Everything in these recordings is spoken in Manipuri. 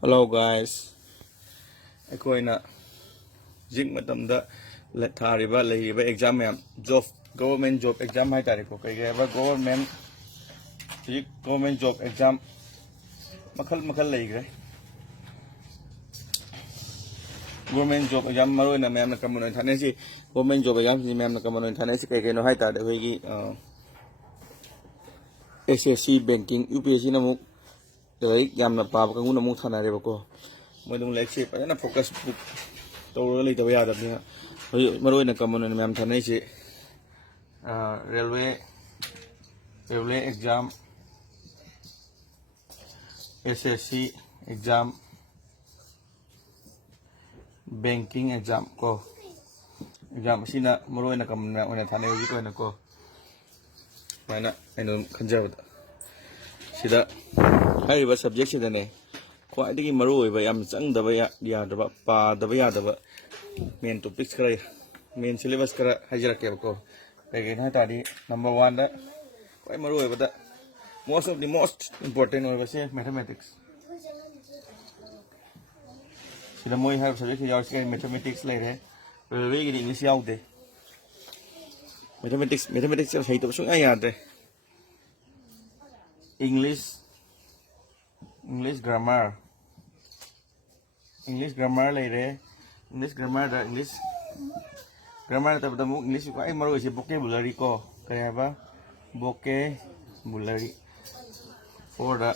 Hello guys. Aikoina jing matamda thariba leiba exam ma'am job government job exam hai tare ko kai ga government job exam makal lei gre government job exam maro na ma'am na kamun thane si government job exam si ma'am na kamun thane si kai no hai tare hoi gi SSC banking UPSC na muk like yamna pab kangu na muk thana re ko modung like se pa na focus book to le to ya da ni maroi na common na ma'am thanai se railway exam SSC exam banking exam ko exam sina maroi na common na ona thanai ji ko na ko mana eno khanja ba sida hariba subject sida ne ख्वाइदगी Maru ओइबा yam चंगदबा यादबा पादबा यादबा main topics खरा मेन सिलेबस खरा हाइजरकेबको कई ना तादी नंबर 1 दा ख्वाइ मरु ओइबा दा most of the most important ओइबा से मैथमेटिक्स सिदा मोइ हाब सब्जेक्ट याव से मैथमेटिक्स लेरे रेलवे की इंग्लिश यावदे मैथमेटिक्स से सही तो सुन यादे English grammar later English grammar tab da mu English ko ai maro se vocabulary ko kaya ba vocabulary for the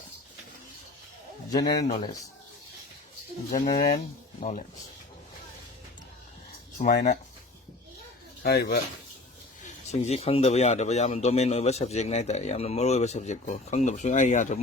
general knowledge sumaina hai ba singji khangda ba ya da ba yam domain oi ba subject nai ta yam maro oi ba subject ko khangda ba su ai ya to